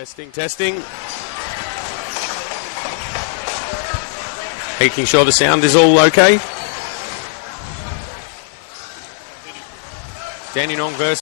Testing. Making sure the sound is all okay. Dandenong versus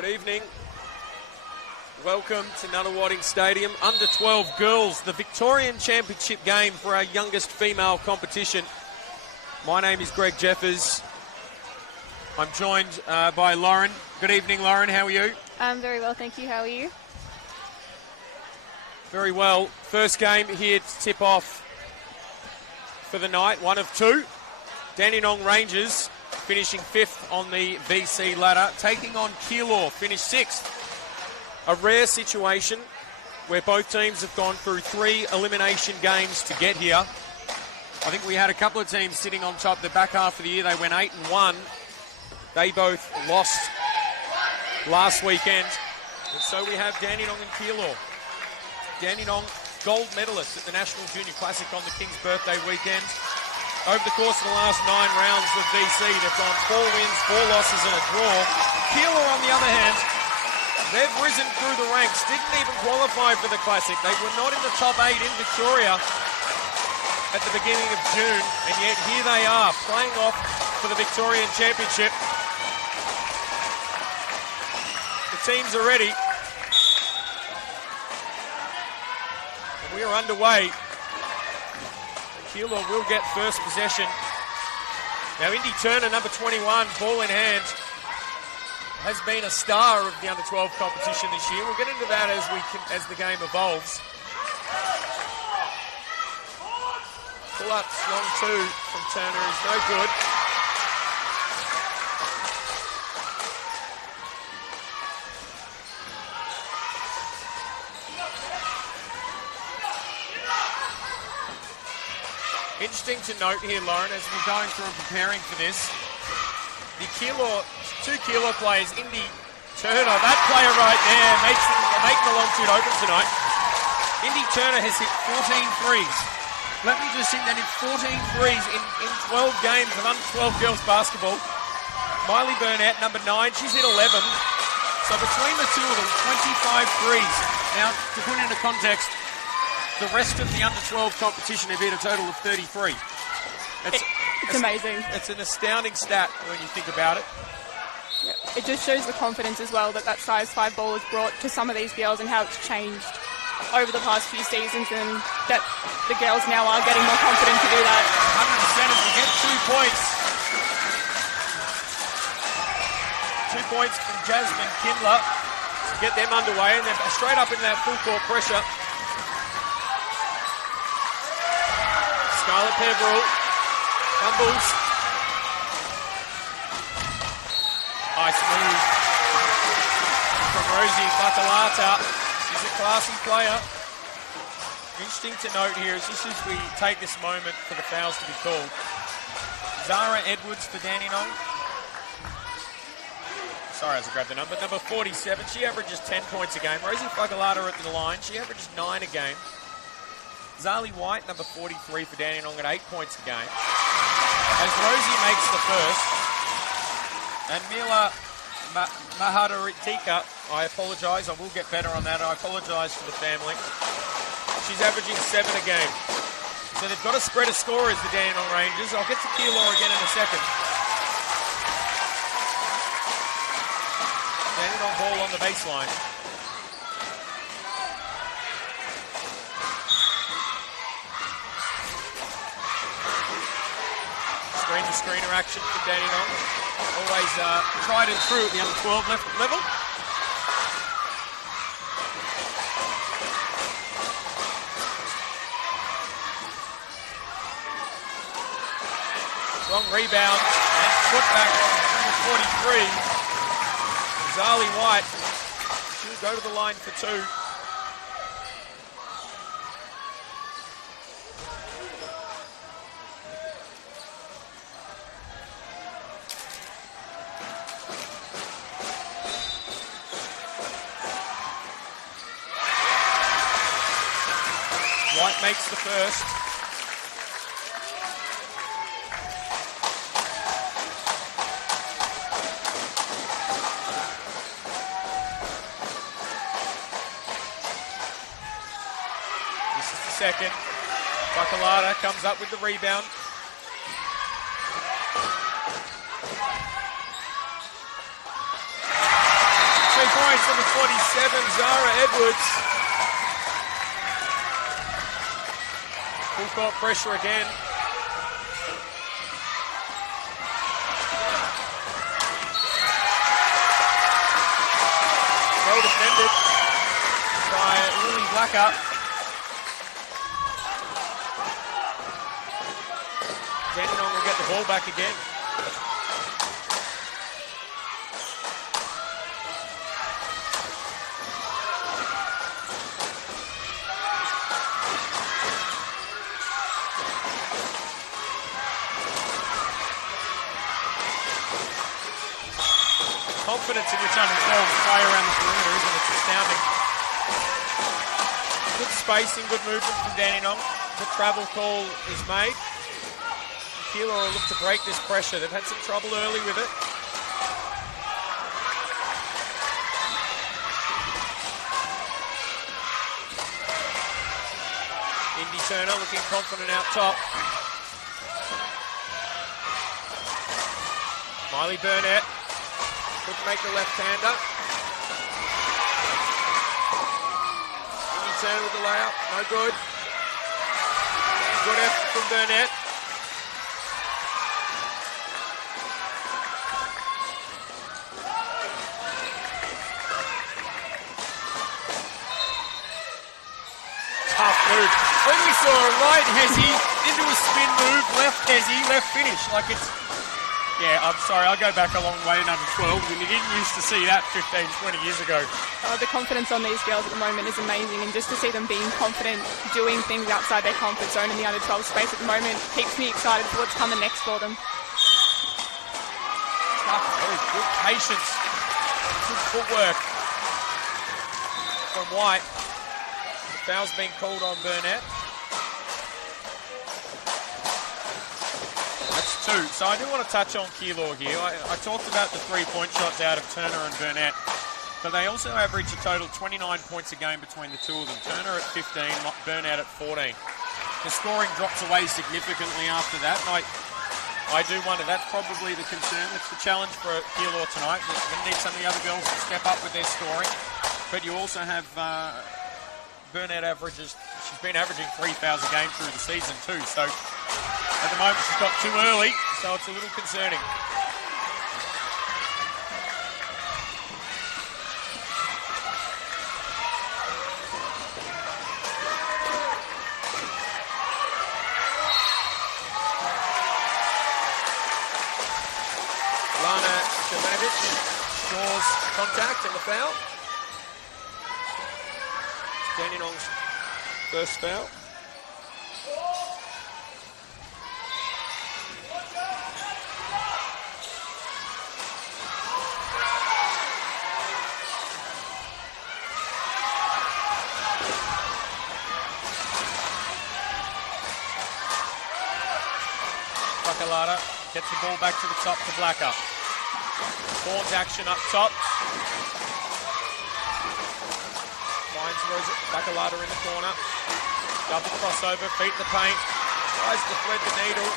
Good evening. Welcome to Nunawading Stadium. Under 12 girls, the Victorian Championship game for our youngest female competition. My name is Greg Jeffers. I'm joined by Lauren. Good evening, Lauren. How are you? I'm very well, thank you. How are you? Very well. First game here to tip off for the night, one of two. Dandenong Rangers finishing 5th on the VC ladder, taking on Keilor, finished 6th. A rare situation where both teams have gone through 3 elimination games to get here. I think we had a couple of teams sitting on top the back half of the year. They went 8-1. They both lost last weekend. And so we have Dandenong and Keilor. Dandenong gold medalists at the National Junior Classic on the King's birthday weekend. Over the course of the last 9 rounds of VC, they've gone 4 wins, 4 losses and a draw. Keilor, on the other hand, they've risen through the ranks, didn't even qualify for the Classic. They were not in the top 8 in Victoria at the beginning of June, and yet here they are, playing off for the Victorian Championship. The teams are ready. And we are underway. Keilor will get first possession. Now, Indy Turner, number 21, ball in hand, has been a star of the under-12 competition this year. We'll get into that as the game evolves. Pull-ups, long 2 from Turner is no good. Interesting to note here, Lauren, as we're going through and preparing for this, the Keilor, 2 Keilor players, Indy Turner, that player right there making the long shoot open tonight. Indy Turner has hit 14 threes. Let me just think that it's 14 threes in 12 games of under-12 girls basketball. Miley Burnett, number 9, she's hit 11. So between the two of them, 25 threes. Now, to put it into context, the rest of the under-12 competition have hit a total of 33. It's amazing. It's an astounding stat when you think about it. It just shows the confidence as well that size 5 ball has brought to some of these girls and how it's changed over the past few seasons, and that the girls now are getting more confident to do that. 100% as we get 2 points. 2 points from Jasmine Kindler to get them underway, and they're straight up in that full court pressure. Scarlett Peveril fumbles. Nice move from Rosie Bacalata. She's a classy player. Interesting to note here is just as we take this moment for the fouls to be called. Zara Edwards for Dandenong. Sorry, as I grabbed the number. Number 47, she averages 10 points a game. Rosie Bacalata at the line, she averages 9 a game. Zali White, number 43 for Dandenong at 8 points a game. As Rosie makes the first. And Mila Mahadaritika, I apologise, I will get better on that. I apologise to the family. She's averaging 7 a game. So they've got a spread of scorers, the Dandenong Rangers. I'll get to Keilor again in a second. Dandenong ball on the baseline. Screen-to-screener action for Dandenong. Always tried and true at the under-12 level. Wrong rebound and put back number 43. Zali White. She'll go to the line for 2. White makes the first. This is the second. Bacalata comes up with the rebound. points, number 47, Zara Edwards. Full court pressure again. Well defended by Lily Blacker. Dandenong will get the ball back again. Confidence in which under 12 play around the perimeter, isn't it? It's astounding. Good spacing, good movement from Dandenong. The travel call is made. Keilor will look to break this pressure. They've had some trouble early with it. Indy Turner looking confident out top. Miley Burnett couldn't make the left-hander. Indy Turner with the layup, no good. Good effort from Burnett. Tough move. When we saw a right Hezzy into a spin move, left Hezzy, left finish. Like it's, yeah, I'm sorry, I'll go back a long way in under 12, and you didn't used to see that 15, 20 years ago. The confidence on these girls at the moment is amazing, and just to see them being confident, doing things outside their comfort zone in the under 12 space at the moment keeps me excited for what's coming next for them. Tough move, good patience, good footwork from White. The foul's been called on Burnett. That's two. So I do want to touch on Keilor here. I talked about the three-point shots out of Turner and Burnett, but they also average a total 29 points a game between the two of them. Turner at 15, Burnett at 14. The scoring drops away significantly after that. And I do wonder, that's probably the concern. It's the challenge for Keilor tonight. We're going to need some of the other girls to step up with their scoring. But you also have Burnett averages, she's been averaging 3 fouls a game through the season too. So at the moment she's got too early, so it's a little concerning. Lana Jovanovic draws contact and the foul. Dandenong's first foul. Bacalata gets the ball back to the top to Blacker. Horns action up top. Finds Bacalata in the corner. Double crossover, feet in the paint. Tries to thread the needle.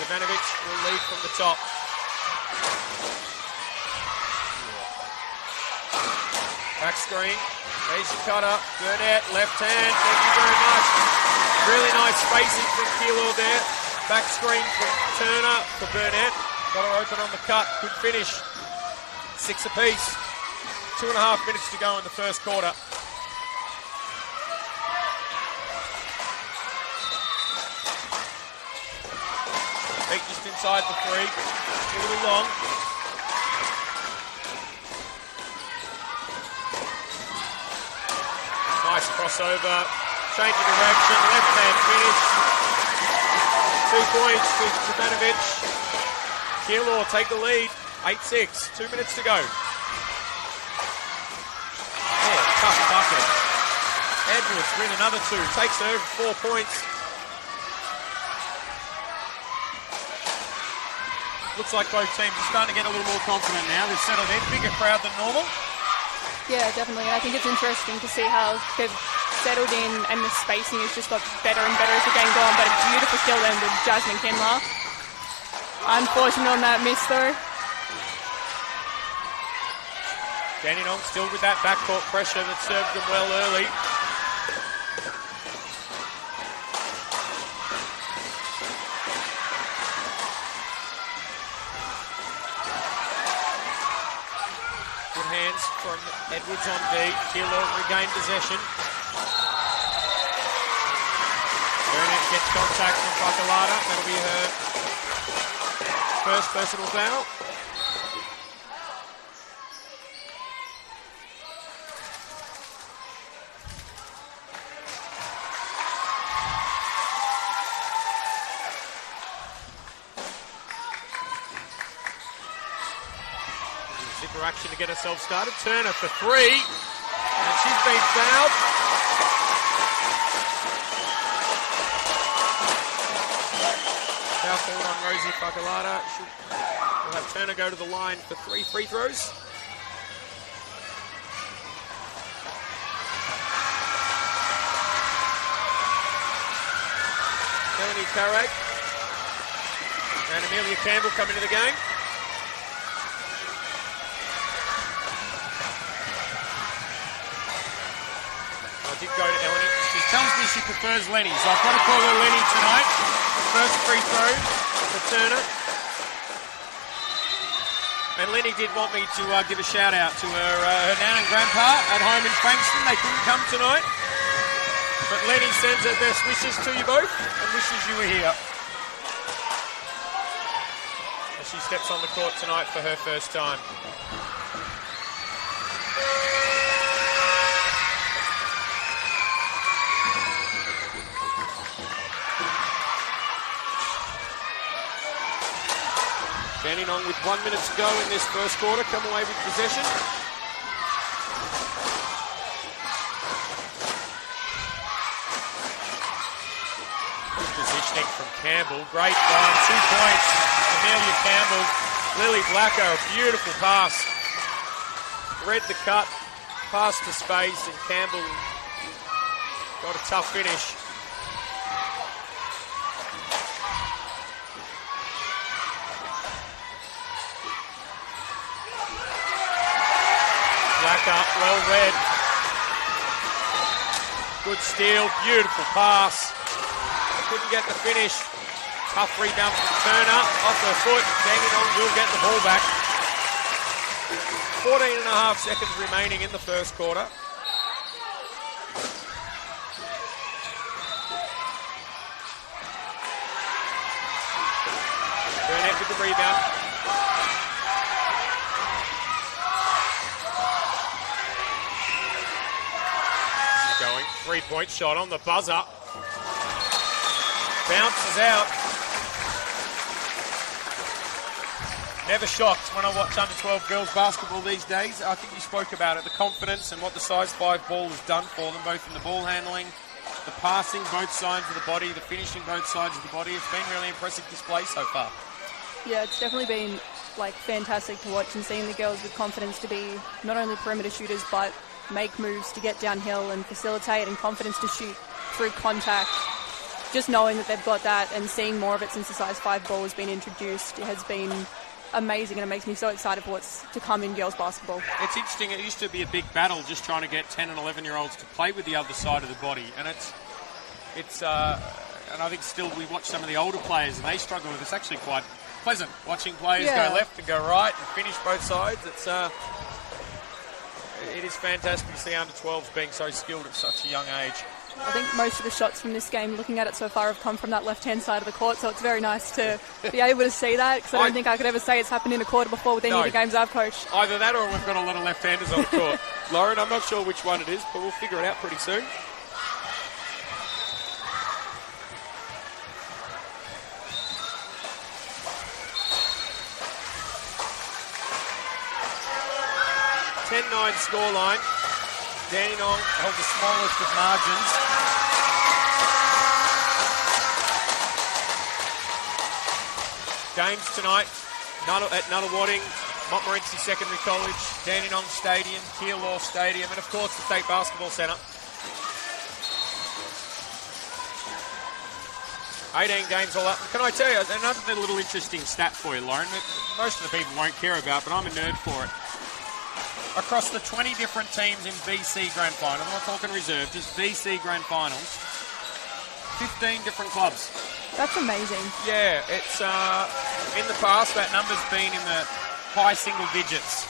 Jovanovic will lead from the top. Back screen. There's your cutter. Burnett, left hand. Thank you very much. Really nice spacing from Keilor there. Back screen from Turner for Burnett. Got her open on the cut. Good finish. 6 apiece. 2.5 minutes to go in the first quarter. Peak just inside the three. A little long. Nice crossover. Change of direction. Left hand finish. 2 points with Jovanovic. Keilor take the lead. 8-6. 2 minutes to go. Oh, tough bucket. Edwards with another 2. Takes her 4 points. Looks like both teams are starting to get a little more confident now. They've settled in. Bigger crowd than normal. Yeah, definitely. And I think it's interesting to see how they've settled in and the spacing has just got better and better as the game goes on, but a beautiful steal then with Jasmine Keilor. Unfortunate on that miss though. Dandenong still with that backcourt pressure that served them well early. Good hands from Edwards on D. Keilor regained possession. Burnett gets contact from Fakalata. That'll be her first personal foul. Zipper action to get herself started. Turner for three. And she's been fouled. Foul called on Rosie Fakalata. We'll have Turner go to the line for 3 free throws. Melanie Carrag and Amelia Campbell come into the game. I did go to Eleni. She tells me she prefers Lenny, so I've got to call her Lenny tonight. First free throw for Turner. And Lenny did want me to give a shout out to her nan and grandpa at home in Frankston. They couldn't come tonight. But Lenny sends her best wishes to you both and wishes you were here. As she steps on the court tonight for her first time. Dandenong with 1 minute to go in this first quarter, come away with possession. Good positioning from Campbell, great run, 2 points. Amelia Campbell, Lily Blacker, a beautiful pass. Read the cut, pass to space, and Campbell got a tough finish. Up, well read. Good steal, beautiful pass. Couldn't get the finish. Tough rebound from Turner. Off her foot. Dandenong will get the ball back. 14 and a half seconds remaining in the first quarter. Burnett with the rebound. Going, 3-point shot on the buzzer. Bounces out. Never shocked when I watch under-12 girls basketball these days. I think you spoke about it, the confidence and what the size 5 ball has done for them, both in the ball handling, the passing, both sides of the body, the finishing, both sides of the body. It's been really impressive display so far. Yeah, it's definitely been fantastic to watch, and seeing the girls with confidence to be not only perimeter shooters but make moves to get downhill and facilitate, and confidence to shoot through contact. Just knowing that they've got that and seeing more of it since the size 5 ball has been introduced, it has been amazing, and it makes me so excited for what's to come in girls basketball. It's interesting, it used to be a big battle just trying to get 10 and 11-year-olds to play with the other side of the body, and and I think still we watch some of the older players and they struggle with it. It's actually quite pleasant watching players go left and go right and finish both sides. It is fantastic to see under-12s being so skilled at such a young age. I think most of the shots from this game, looking at it so far, have come from that left-hand side of the court, so it's very nice to be able to see that, because I don't think I could ever say it's happened in a quarter before with any of the games I've coached. Either that or we've got a lot of left-handers on the court. Lauren, I'm not sure which one it is, but we'll figure it out pretty soon. (10-9) scoreline. Dandenong held the smallest of margins. Games tonight at Nunawading, Montmorency Secondary College, Dandenong Stadium, Keilor Stadium, and of course the State Basketball Centre. 18 games all up. Can I tell you another little interesting stat for you, Lauren, that most of the people won't care about, but I'm a nerd for it. Across the 20 different teams in BC Grand Final, I'm not talking reserve, just BC Grand Finals, 15 different clubs. That's amazing. Yeah, it's in the past that number's been in the high single digits.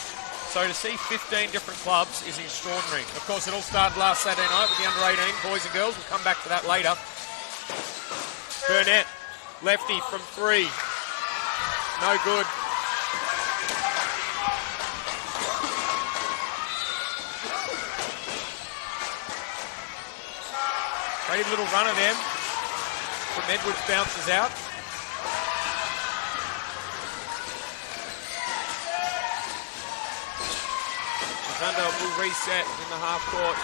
So to see 15 different clubs is extraordinary. Of course, it all started last Saturday night with the under-18 boys and girls. We'll come back to that later. Burnett, lefty from 3. No good. Great little runner there. From Edwards bounces out. Thunder will reset in the half court.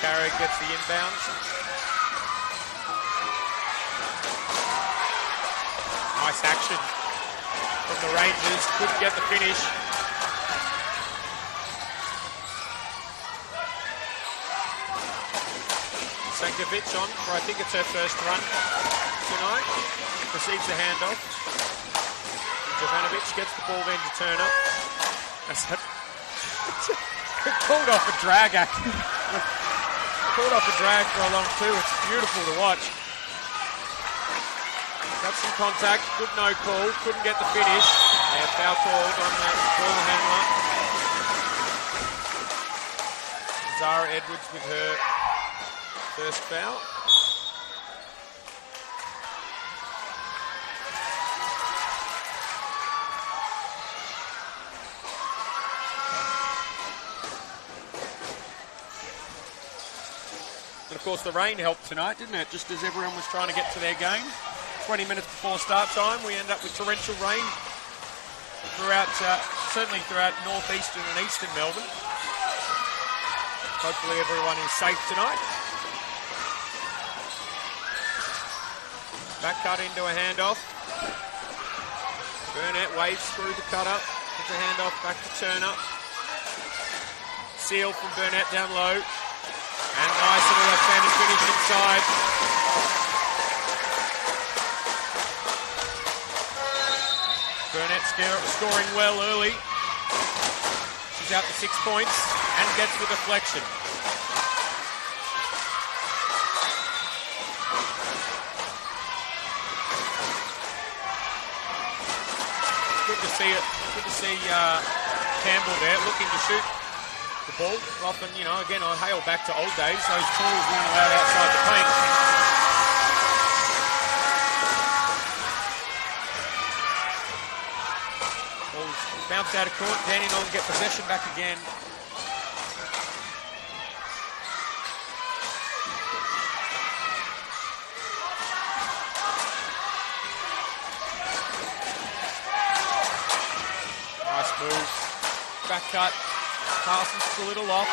Carrick gets the inbounds. Nice action from the Rangers. Couldn't get the finish. Sankovic on for I think it's her first run tonight. Receives the handoff. Jovanovic gets the ball then to Turner. That's called off a drag action. Called off a drag for a long two. It's beautiful to watch. Got some contact, good no call, couldn't get the finish. Foul called on the ball handler. Zara Edwards with her first foul. And of course the rain helped tonight, didn't it? Just as everyone was trying to get to their game. 20 minutes before start time, we end up with torrential rain throughout, certainly throughout northeastern and eastern Melbourne. Hopefully everyone is safe tonight. Back cut into a handoff. Burnett waves through the cutter. Puts a handoff back to Turner. Seal from Burnett down low. And nice little left-handed finish inside. Burnett scoring well early. She's out to 6 points and gets the deflection. Good to see it. Good to see Campbell there looking to shoot the ball. Often, you know, again, I hail back to old days. Those tools weren't allowed outside the paint. Bounce out of court, Dandenong get possession back again. Nice move. Back cut. Parsons a little off.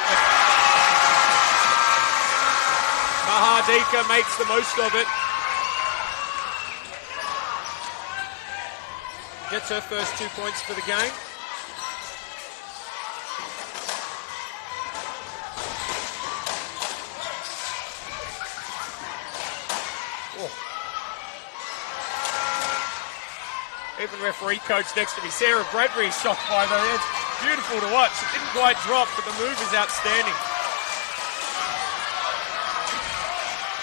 Mahardika makes the most of it. Gets her first 2 points for the game. Oh. Even referee coach next to me, Sarah Bradbury, is shocked by the head. Beautiful to watch. It didn't quite drop, but the move is outstanding.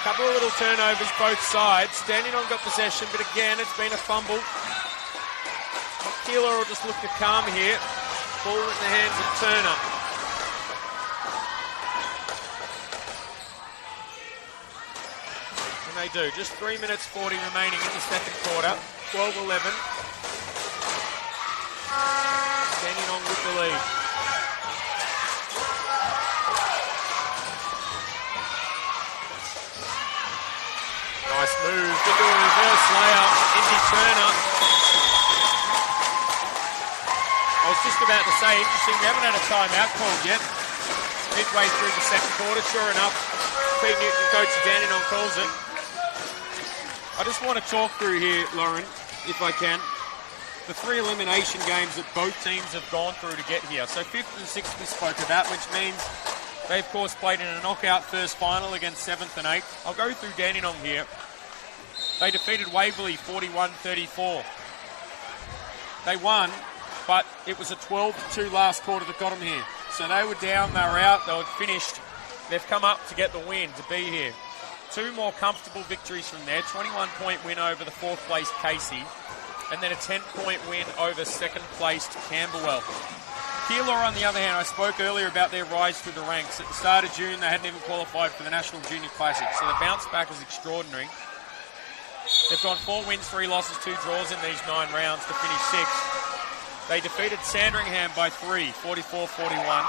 Couple of little turnovers both sides. Dandenong got possession, but again, it's been a fumble. Keilor will just look to calm here. Ball in the hands of Turner. And they do. Just 3 minutes 40 remaining in the second quarter. 12-11. Dandenong with the lead. Nice move into a reverse layup. Indy Turner. I was just about to say, interesting, we haven't had a timeout called yet. Midway through the second quarter, sure enough, Pete Newton, coach of Dandenong, calls it. I just want to talk through here, Lauren, if I can, the 3 elimination games that both teams have gone through to get here. So 5th and 6th we spoke about, which means they, of course, played in a knockout first final against 7th and 8th. I'll go through Dandenong here. They defeated Waverley 41-34. They won, but it was a 12-2 last quarter that got them here. So they were down, they were out, they were finished. They've come up to get the win, to be here. 2 more comfortable victories from there. 21-point win over the 4th placed Casey, and then a 10-point win over 2nd placed Camberwell. Keilor, on the other hand, I spoke earlier about their rise through the ranks. At the start of June, they hadn't even qualified for the National Junior Classic, so the bounce back is extraordinary. They've gone 4 wins, 3 losses, 2 draws in these 9 rounds to finish 6th. They defeated Sandringham by 3, 44-41.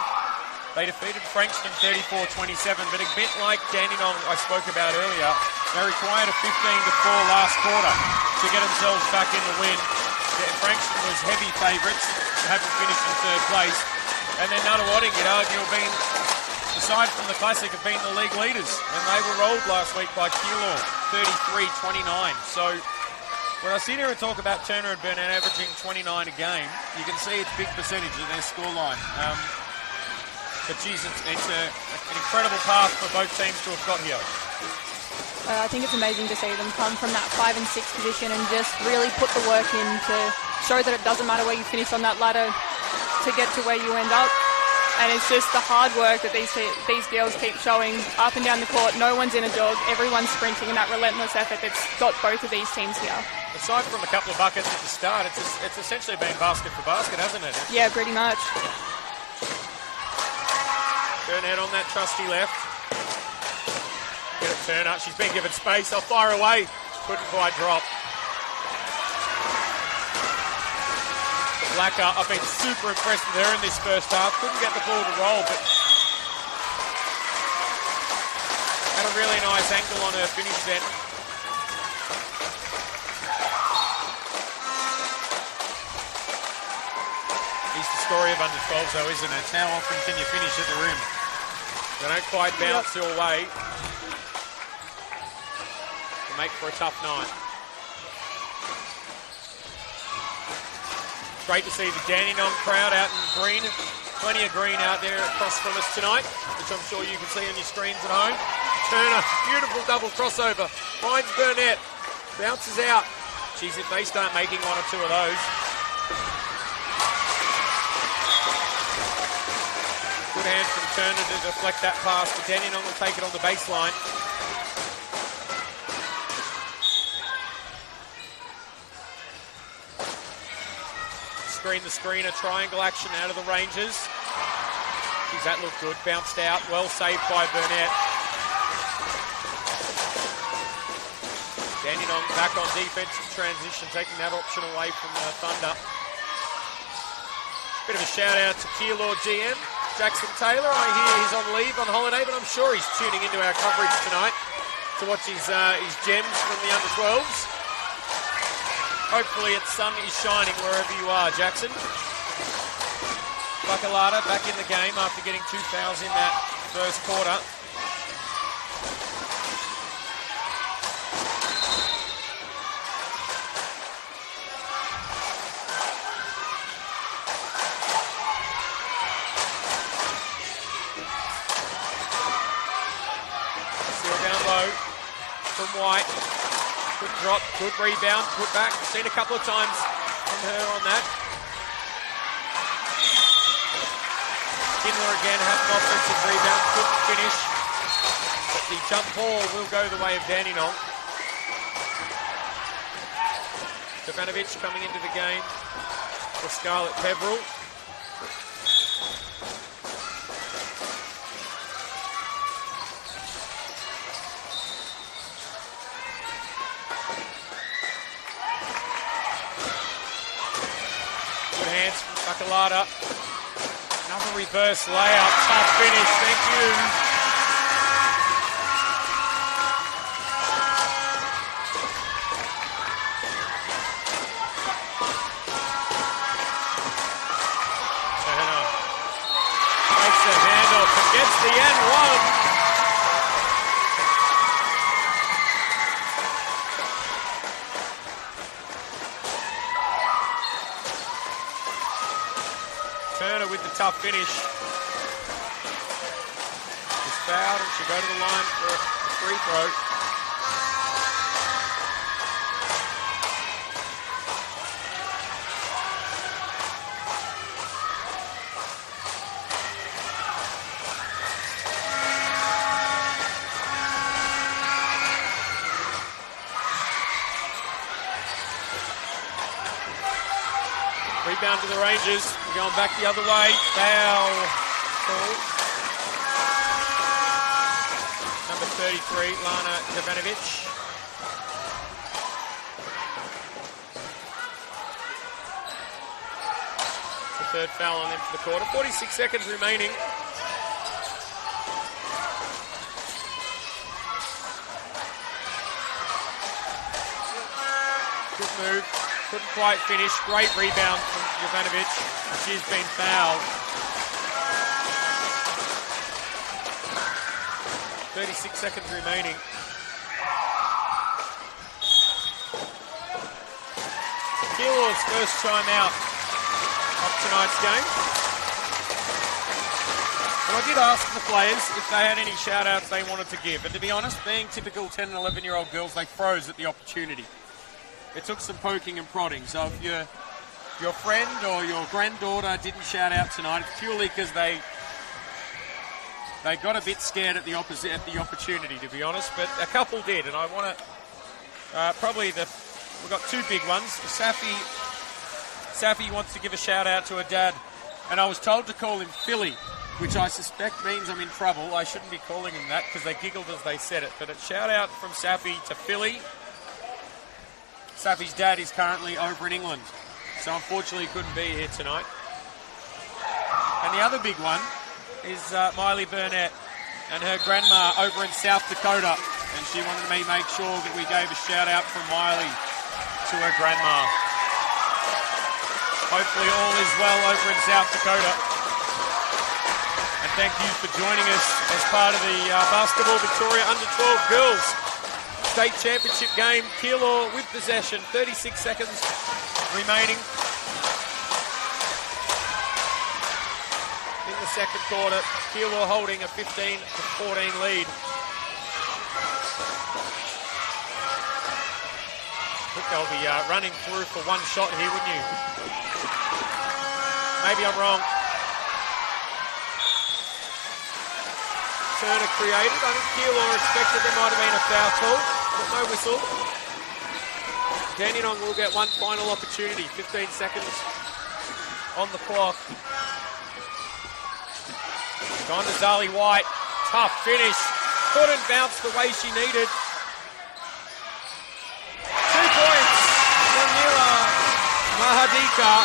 They defeated Frankston 34-27, but a bit like Dandenong I spoke about earlier, they required a 15-4 last quarter to get themselves back in the win. Frankston was heavy favourites, having finished in 3rd place. And then Nunawading, you'd argue, have been, aside from the Classic, have been the league leaders. And they were rolled last week by Keilor, 33-29. So when I sit here and talk about Turner and Burnett averaging 29 a game, you can see it's big percentage of their scoreline. But geez, it's an incredible path for both teams to have got here. I think it's amazing to see them come from that 5 and 6 position and just really put the work in to show that it doesn't matter where you finish on that ladder to get to where you end up. And it's just the hard work that these girls keep showing up and down the court. No one's in a jog. Everyone's sprinting, and that relentless effort that's got both of these teams here. Aside from a couple of buckets at the start, it's essentially been basket for basket, hasn't it? Yeah, pretty much. Burnett on that trusty left. Get it, Turner. She's been given space. They'll fire away. Couldn't quite drop. Blacker, I've been super impressed with her in this first half. Couldn't get the ball to roll, but had a really nice angle on her finish then. It's the story of under 12s though, isn't it? How often can you finish at the rim? They don't quite bounce your way. Make for a tough night. Great to see the Dandenong crowd out in green. Plenty of green out there across from us tonight, which I'm sure you can see on your screens at home. Turner, beautiful double crossover. Finds Burnett, bounces out. Geez, if they start making 1 or 2 of those. Good hand from Turner to deflect that pass, but Dandenong will take it on the baseline. Screen the screener, triangle action out of the Rangers. Geez, that looked good. Bounced out, well saved by Burnett. Dandenong back on defensive transition, taking that option away from the Thunder. Bit of a shout out to Keilor GM, Jackson Taylor. I hear he's on leave, on holiday, but I'm sure he's tuning into our coverage tonight to watch his gems from the under-12s. Hopefully its sun is shining wherever you are, Jackson. Bacalata back in the game after getting 2 fouls in that first quarter. Still down low from White. Good drop, good rebound, put back. Seen a couple of times from her on that. Keilor again had an offensive rebound, couldn't finish. But the jump ball will go the way of Dandenong. Stefanovic coming into the game for Scarlett Peveril. Bacalata. Another reverse layup. Tough finish. Thank you. Turner makes the handoff and gets the N1. tough finish. She's fouled and she'll go to the line for a free throw. Rebound to the Rangers. We're going back the other way. Foul call. Number 33, Lana Jovanovic. The third foul on them for the quarter. 46 seconds remaining. Good move. Couldn't quite finish. Great rebound from Jovanovic. She's been fouled. 36 seconds remaining. Keilor's first time out of tonight's game. And I did ask the players if they had any shout-outs they wanted to give. And to be honest, being typical 10 and 11-year-old girls, they froze at the opportunity. It took some poking and prodding. So if your friend or your granddaughter didn't shout out tonight, it's purely because they got a bit scared at the opportunity, to be honest. But a couple did, and I want to we've got two big ones. Safi wants to give a shout out to her dad, and I was told to call him Philly, which I suspect means I'm in trouble. I shouldn't be calling him that because they giggled as they said it. But a shout out from Safi to Philly. Safi's dad is currently over in England, so unfortunately he couldn't be here tonight. And the other big one is Miley Burnett and her grandma over in South Dakota, and she wanted me to make sure that we gave a shout out from Miley to her grandma. Hopefully all is well over in South Dakota. And thank you for joining us as part of the Basketball Victoria Under-12 Girls State Championship game. Keilor with possession, 36 seconds remaining in the second quarter. Keilor holding a 15-14 lead. I think they'll be running through for one shot here, wouldn't you? Maybe I'm wrong. Turner created. I think Keilor expected there might have been a foul call, but no whistle. Dandenong will get one final opportunity. 15 seconds on the clock. Gone to Zali White. Tough finish. Couldn't bounce the way she needed. 2 points for Mira Mahadika.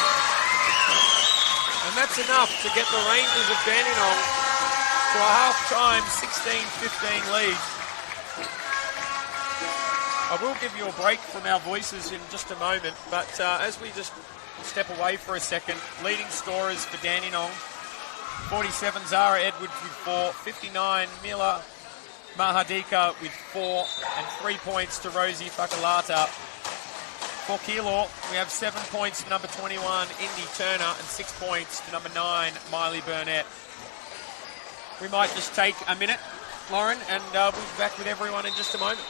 And that's enough to get the Rangers of Dandenong to a half-time 16-15 lead. I will give you a break from our voices in just a moment, but as we just step away for a second, leading scorers for Dandenong, 47 Zara Edwards with 4, 59 Mila Mahadika with 4, and 3 points to Rosie Fakalata. For Keilor, we have 7 points to number 21, Indy Turner, and 6 points to number 9, Miley Burnett. We might just take a minute, Lauren, and we'll be back with everyone in just a moment.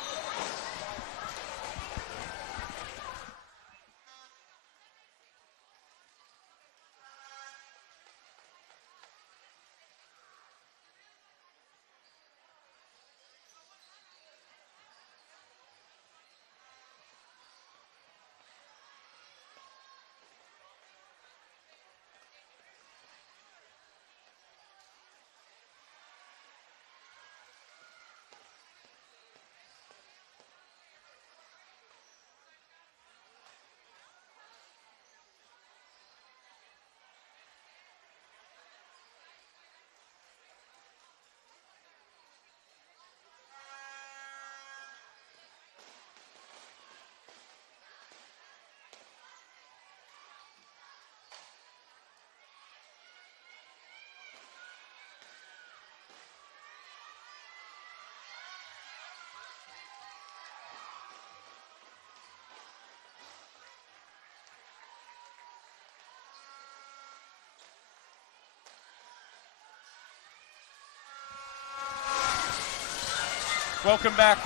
Welcome back.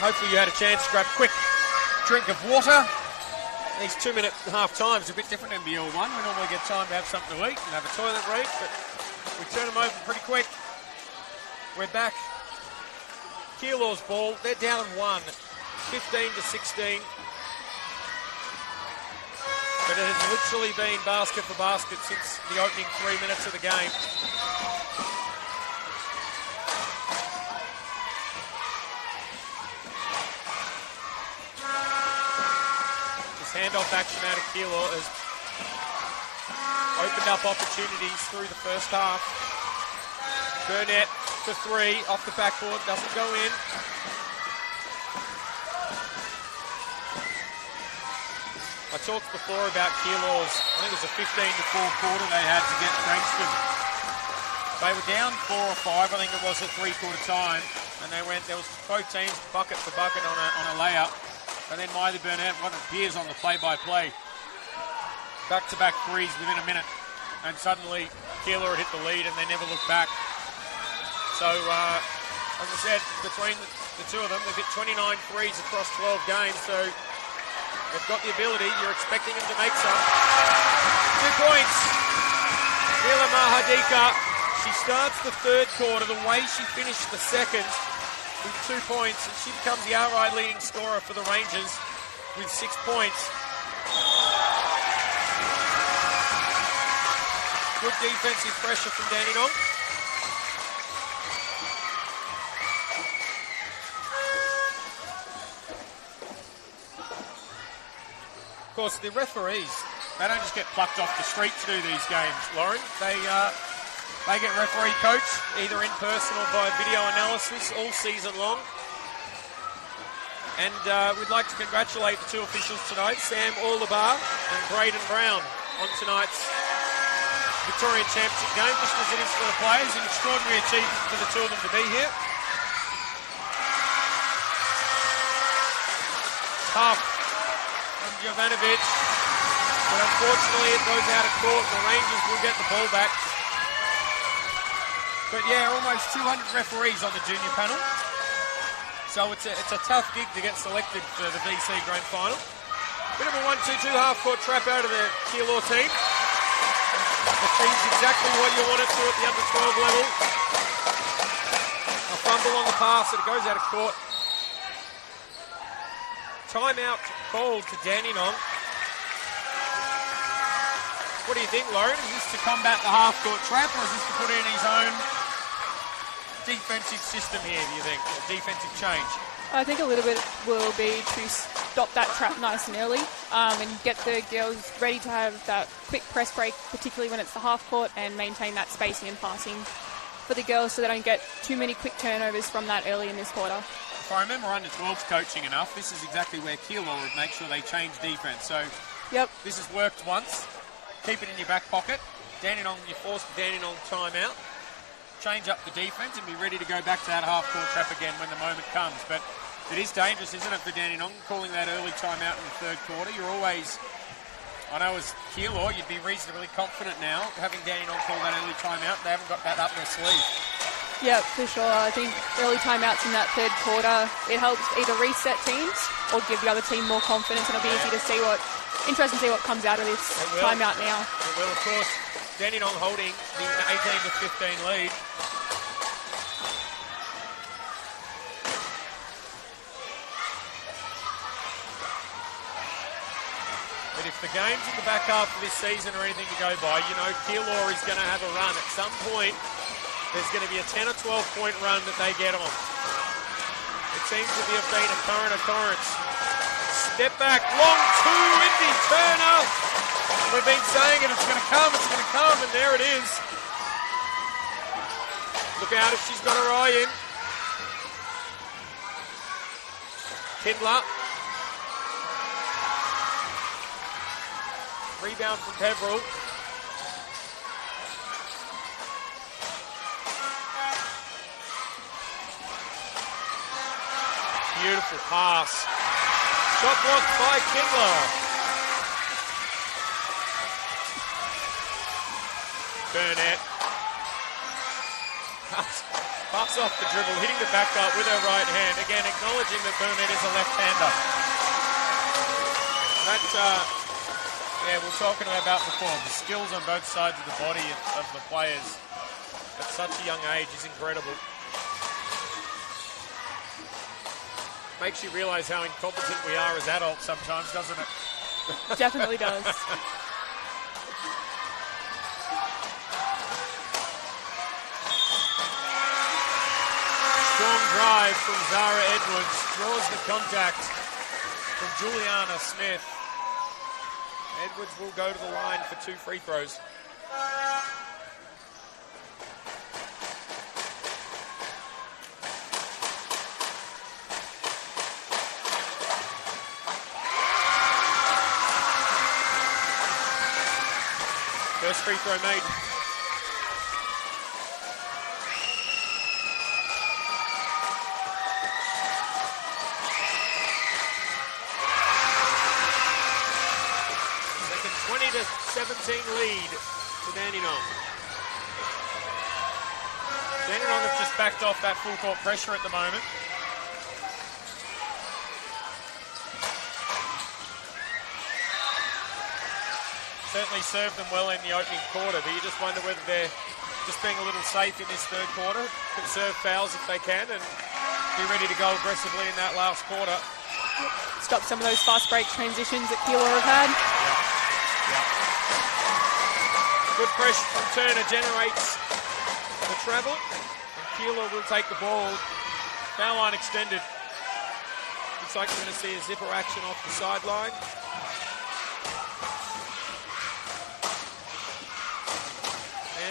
Hopefully you had a chance to grab a quick drink of water. These 2-minute half times are a bit different in BL1. We normally get time to have something to eat and have a toilet break, but we turn them over pretty quick. We're back. Keilor's ball. They're down 1, 15-16. But it has literally been basket for basket since the opening 3 minutes of the game. Handoff action out of Keilor has opened up opportunities through the first half. Burnett for 3 off the backboard, doesn't go in. I talked before about Keilor's, I think it was a 15-4 quarter they had to get Frankston. They were down 4 or 5, I think it was at three-quarter time, and there was both teams bucket for bucket on a layup. And then Miley Burnett appears on the play-by-play. Back-to-back threes within a minute. And suddenly, Keilor had hit the lead and they never looked back. So, as I said, between the two of them, they've hit 29 threes across 12 games. So, they've got the ability. You're expecting them to make some. 2 points. Mila Mahadika. She starts the third quarter the way she finished the second, with 2 points, and she becomes the outright leading scorer for the Rangers with 6 points. Good defensive pressure from Dandenong. Of course, the referees, they don't just get plucked off the street to do these games, Lauren. They get referee coached, either in person or by video analysis, all season long. And we'd like to congratulate the two officials tonight, Sam Orlebar and Braden Brown, on tonight's Victorian Championship game, just as it is for the players. An extraordinary achievement for the two of them to be here. Tough from Jovanovic, but unfortunately it goes out of court. The Rangers will get the ball back. But yeah, almost 200 referees on the junior panel. So it's a tough gig to get selected for the VC Grand Final. Bit of a 1-2-2 half-court trap out of the Keilor team. It seems exactly what you want it to at the under-12 level. A fumble on the pass, and it goes out of court. Timeout called to Dandenong. What do you think, Lauren? Is this to combat the half-court trap, or is this to put in his own defensive system here, do you think? A defensive change? I think a little bit will be to stop that trap nice and early and get the girls ready to have that quick press break, particularly when it's the half-court, and maintain that spacing and passing for the girls so they don't get too many quick turnovers from that early in this quarter. If I remember under-12's coaching enough, this is exactly where Keilor would make sure they change defense. So yep, this has worked once. Keep it in your back pocket. Dandenong, you force the Dandenong timeout. Change up the defense and be ready to go back to that half-court trap again when the moment comes. But it is dangerous, isn't it, for Dandenong, calling that early timeout in the third quarter. You're always, I know as Keilor, you'd be reasonably confident now, having Dandenong call that early timeout. They haven't got that up their sleeve. Yeah, for sure. I think early timeouts in that third quarter, it helps either reset teams or give the other team more confidence, and it'll be interesting to see what comes out of this timeout now. It will, of course. Dandenong holding the 18-15 lead. But if the games in the back half of this season are anything to go by, you know Keilor is going to have a run. At some point, there's going to be a 10 or 12-point run that they get on. It seems to have been a current occurrence. Step back, long two, Indy Turner. We've been saying it, it's going to come, and there it is. Look out if she's got her eye in. Kindler. Rebound from Peverill. Beautiful pass. Shot blocked by Keilor. Burnett. Puffs off the dribble, hitting the backcourt with her right hand. Again, acknowledging that Burnett is a left-hander. That, we're talking about before. The skills on both sides of the body of the players at such a young age is incredible. Makes you realise how incompetent we are as adults sometimes, doesn't it? Definitely does. Strong drive from Zara Edwards, draws the contact from Juliana Smith. Edwards will go to the line for 2 free throws. First free throw made. Second 20-17 lead to Dandenong. Dandenong have just backed off that full court pressure at the moment. Certainly served them well in the opening quarter, but you just wonder whether they're just being a little safe in this third quarter, conserve fouls if they can, and be ready to go aggressively in that last quarter. Stop some of those fast break transitions that Keilor have had. Yep. Good pressure from Turner generates the treble, and Keilor will take the ball. Foul line extended. Looks like we're going to see a zipper action off the sideline.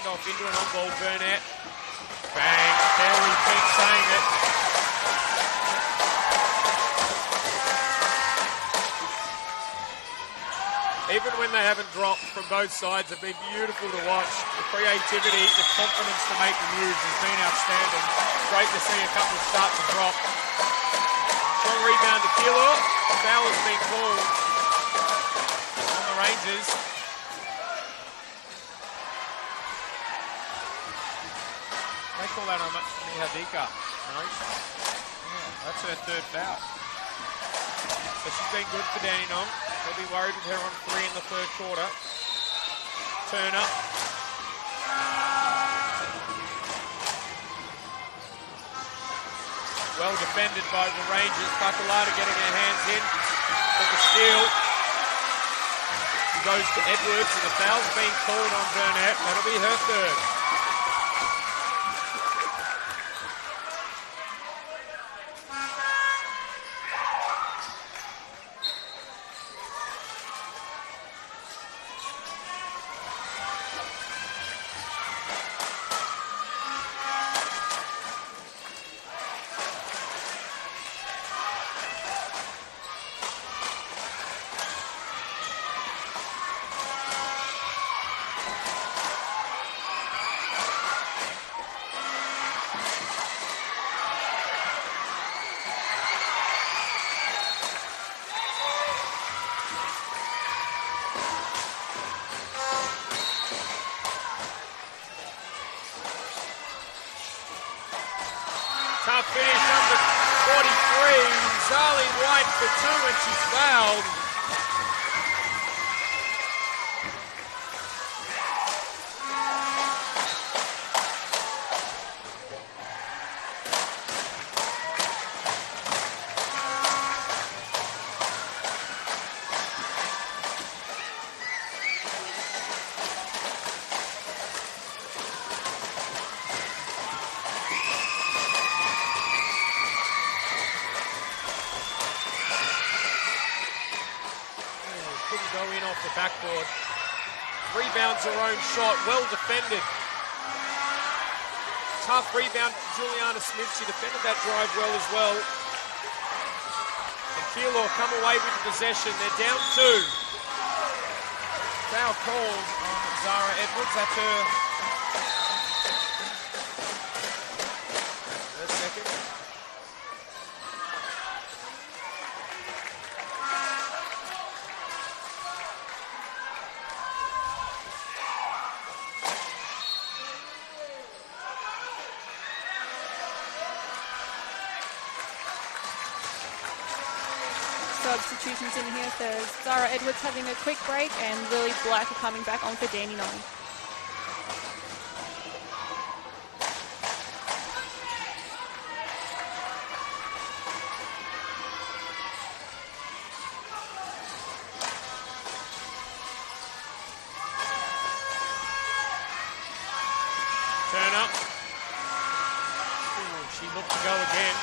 Off into an on-ball, Burnett. Bang, there we keep saying it. Even when they haven't dropped from both sides, have been beautiful to watch. The creativity, the confidence to make the moves has been outstanding. Great to see a couple start to drop. Strong rebound to Keilor. Foul has been called on the Rangers. They call that on Mihadika. No? Yeah, that's her third foul. So she's been good for Dandenong. They'll be worried with her on 3 in the third quarter. Turner. Well defended by the Rangers. Bakalata getting her hands in. Took a steal. She goes to Edwards, and the foul's being called on Burnett. That'll be her third. Tough finish, number 43. Zali White for 2 and she's fouled. Couldn't go in off the backboard. Rebounds her own shot, well defended. Tough rebound from Juliana Smith. She defended that drive well as well. And Keilor come away with the possession. They're down 2. Foul called on Zara Edwards. That's her second. substitutions in here for Zara Edwards having a quick break and Lily Black are coming back on for Dandenong. Turner. Ooh, she looked to go again.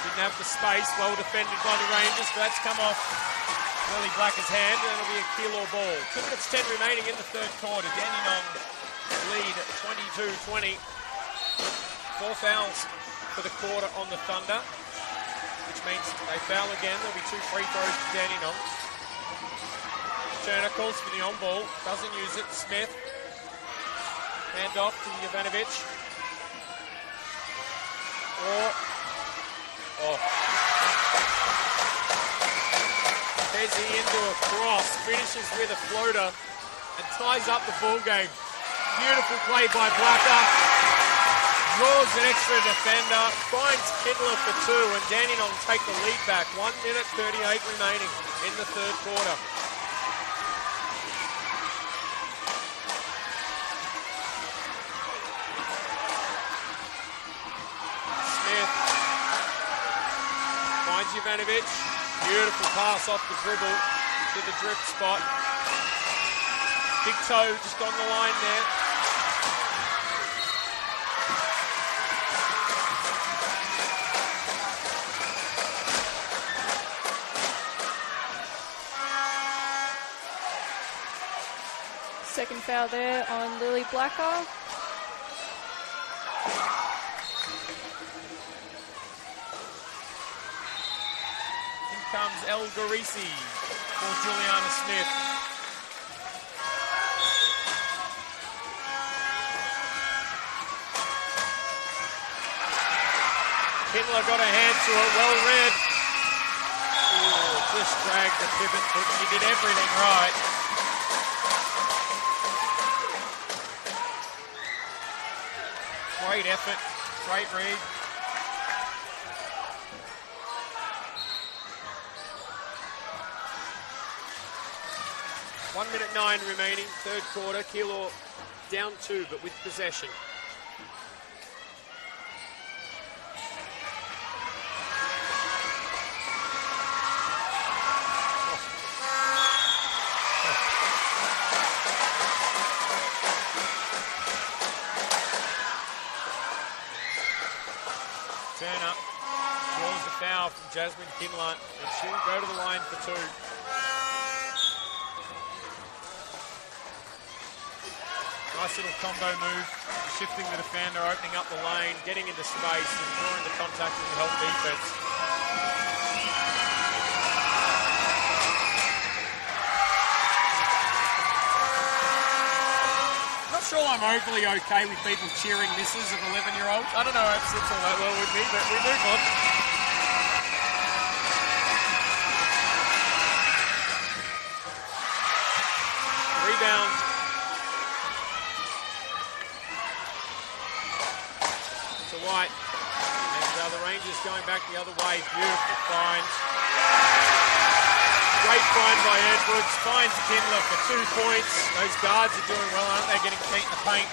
Didn't have the space. Well defended by the Rangers, but that's come off Lily Black's hand, and it'll be a Keilor ball. 2 minutes 10 remaining in the third quarter. Dandenong lead 22-20. 4 fouls for the quarter on the Thunder, which means they foul again. There'll be 2 free throws to Dandenong. Turner calls for the on ball, doesn't use it. Smith. Hand off to Jovanovic. Pezzi into a cross, finishes with a floater and ties up the ball game. Beautiful play by Blacker. Draws an extra defender, finds Keilor for 2, and Dandenong take the lead back. 1 minute 38 remaining in the third quarter. Jovanovic, beautiful pass off the dribble to the drift spot. Big toe just on the line there. Second foul there on Lily Blacker. Comes El Garisi for Juliana Smith. Keilor got a hand to it, well read. Ooh, just dragged the pivot foot. She did everything right. Great effort, great read. 1 minute 9 remaining, third quarter. Keilor down 2, but with possession. Turner draws the foul from Jasmine Kinlan, and she'll go to the line for 2. Nice little combo move, shifting the defender, opening up the lane, getting into space and drawing the contact with the help defense. Not sure I'm overly okay with people cheering misses of 11-year-olds. I don't know if it sits all that well with me, but we move on. Rebound. White, and the Rangers going back the other way. Beautiful find. Great find by Edwards. Finds Keilor for 2 points. Those guards are doing well, aren't they? Getting feet in the paint.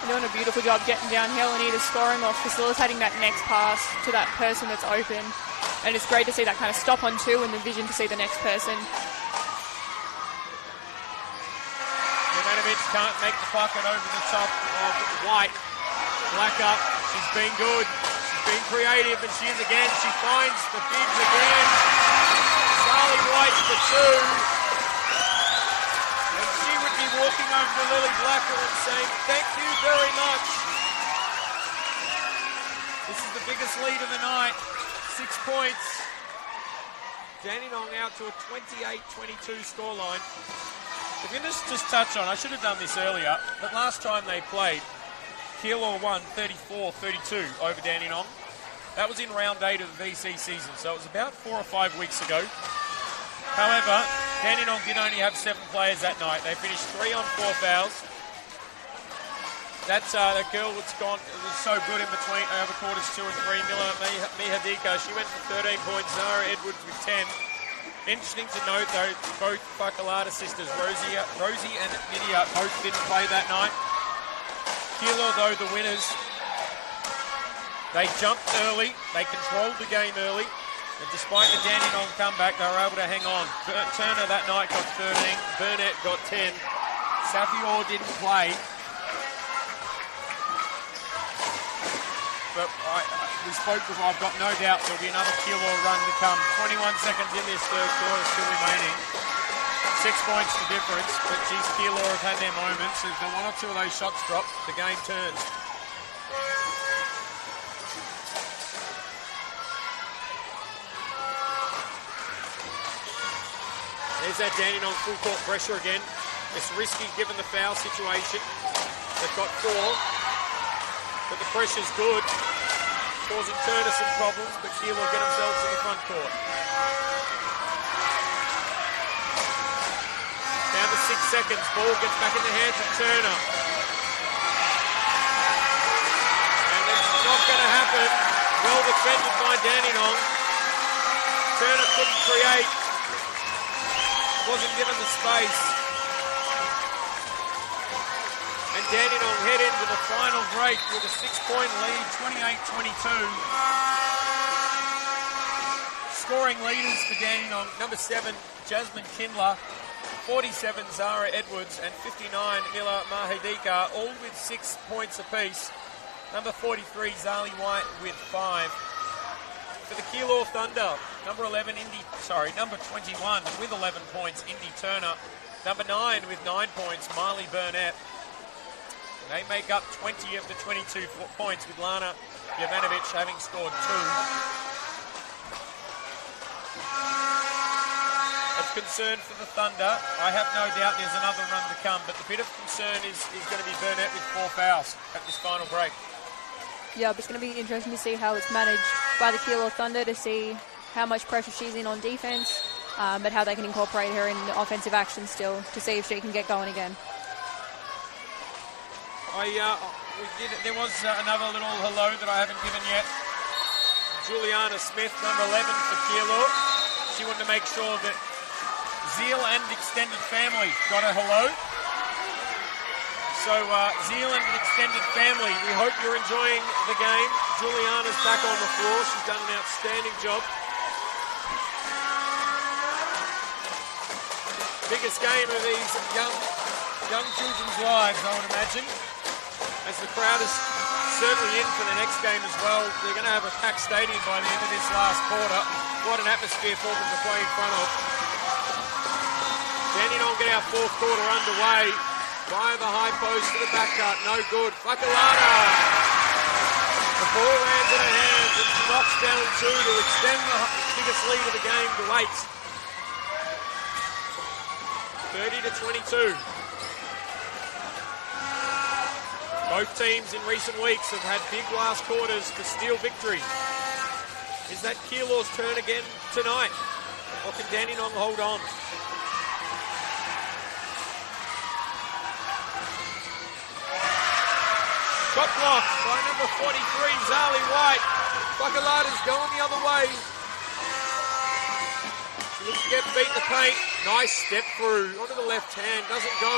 They're doing a beautiful job getting downhill and either scoring or facilitating that next pass to that person that's open. And it's great to see that kind of stop on 2 and the vision to see the next person. Jovanovic can't make the bucket over the top of White. Blacker. She's been good. She's been creative, and she is again. She finds the bigs again. Charlie White for 2. And she would be walking over to Lily Blacker and saying, thank you very much. This is the biggest lead of the night. 6 points. Dandenong out to a 28-22 scoreline. If you just touch on, I should have done this earlier, but last time they played, Keilor won 34-32 over Dandenong. That was in round 8 of the VC season, so it was about 4 or 5 weeks ago. However, Dandenong did only have 7 players that night. They finished 3 on 4 fouls. That's that girl that's gone, was so good in between over quarters 2 and 3, Mihadika. She went for 13 points. Zara Edwards with 10. Interesting to note, though, both Fakalata sisters, Rosie and Nydia, both didn't play that night. Keilor, though, the winners, they jumped early, they controlled the game early, and despite the Dandenong comeback, they were able to hang on. Turner that night got 13, Burnett got 10, Safior didn't play. But we spoke before, I've got no doubt there'll be another Keilor run to come. 21 seconds in this third quarter still remaining. 6 points the difference, but geez, Keilor have had their moments. If one or two of those shots drop, the game turns. There's that Dandenong full court pressure again. It's risky given the foul situation. They've got 4, but the pressure's good. Causing Turner some problems, but Keilor get themselves in the front court. Down to 6 seconds. Ball gets back in the hands of Turner. And it's not going to happen. Well defended by Dandenong. Turner couldn't create. Wasn't given the space. And Dandenong head into the final break with a 6-point lead, 28-22. Scoring leaders for Dandenong, number 7, Jasmine Kindler, 47, Zara Edwards, and 59, Mila Mahedika, all with 6 points apiece. Number 43, Zali White with 5. For the Keilor Thunder, number 21 with 11 points, Indy Turner. Number 9 with 9 points, Miley Burnett. They make up 20 of the 22 points, with Lana Jovanovic having scored 2. Of concern for the Thunder, I have no doubt there's another run to come, but the bit of concern is going to be Burnett with 4 fouls at this final break. Yeah, but it's going to be interesting to see how it's managed by the Keilor Thunder, to see how much pressure she's in on defense, but how they can incorporate her in offensive action still to see if she can get going again. There was another little hello that I haven't given yet. Juliana Smith, number 11 for Keilor. She wanted to make sure that Zeal and extended family got a hello. So Zeal and extended family, we hope you're enjoying the game. Juliana's back on the floor. She's done an outstanding job. Biggest game of these young children's lives, I would imagine. As the crowd is certainly in for the next game as well. They're going to have a packed stadium by the end of this last quarter. What an atmosphere for them to play in front of. Dandenong get our fourth quarter underway. By the high post to the back cut, no good. Fakalata. The ball lands in her hands and she knocks down 2 to extend the biggest lead of the game to 8. 30-22. Both teams in recent weeks have had big last quarters to steal victory. Is that Keilor's turn again tonight? Or can Dandenong hold on? Shot blocked by number 43, Zali White. Fakalata's going the other way. She looks to get beat in the paint. Nice step through onto the left hand. Doesn't go.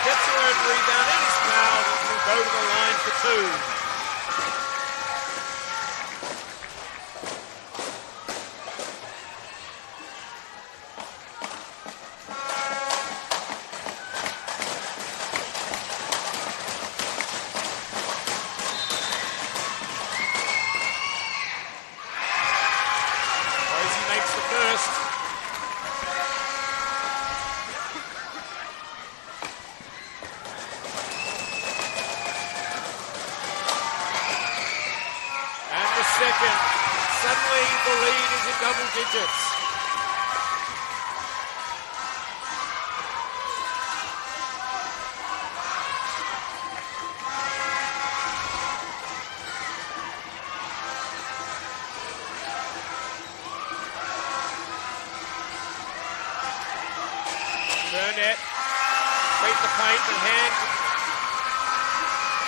Gets her own rebound and is fouled. And will go to the line for 2. Suddenly the lead is in double digits. Burnett beat the paint and hand